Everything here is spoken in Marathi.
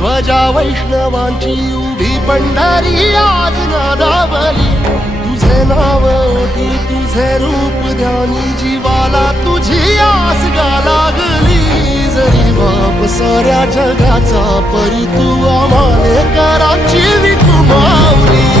ध्वजा वैष्णवांची उभी पंढरी आज नादावली, तुझे नाव ओटी तुझे रूप ध्यानी, जीवाला तुझी आस गा लागली, जरी बाप साऱ्या जगाचा परी तू आम्हाले कराची विठू माऊली.